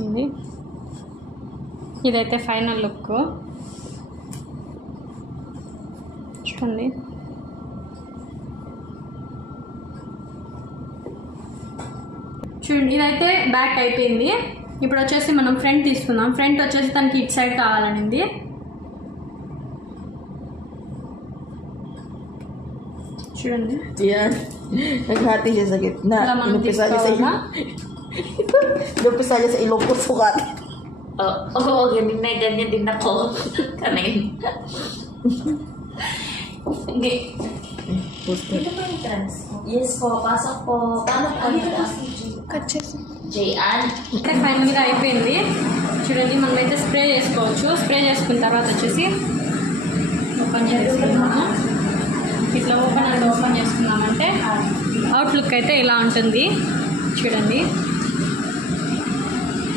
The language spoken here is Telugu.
ఉంది. ఇదైతే ఫైనల్ లుక్ చూడండి. చూడండి ఇదైతే బ్యాక్ అయిపోయింది. ఇప్పుడు వచ్చేసి మనం ఫ్రంట్ తీసుకుందాం. ఫ్రంట్ వచ్చేసి తనకి ఇటు సైడ్ కావాలనింది. చూడండి naghati siya sa gitna. Inumpisa niya sa ilong ko sukat. Oo, ganyan din ako. Kanin. Hindi. Dito po yung trans. Yes po, pasok po. Paano po nila? Jayan. అంటే ఫైనల్గా అయిపోయింది. చూడండి మనమైతే స్ప్రే చేసుకోవచ్చు. స్ప్రే చేసుకున్న తర్వాత వచ్చేసి ఓపెన్ చేసుకున్నాము. ఇట్లా ఓపెన్ చేసుకున్నామంటే అవుట్లుక్ అయితే ఇలా ఉంటుంది. చూడండి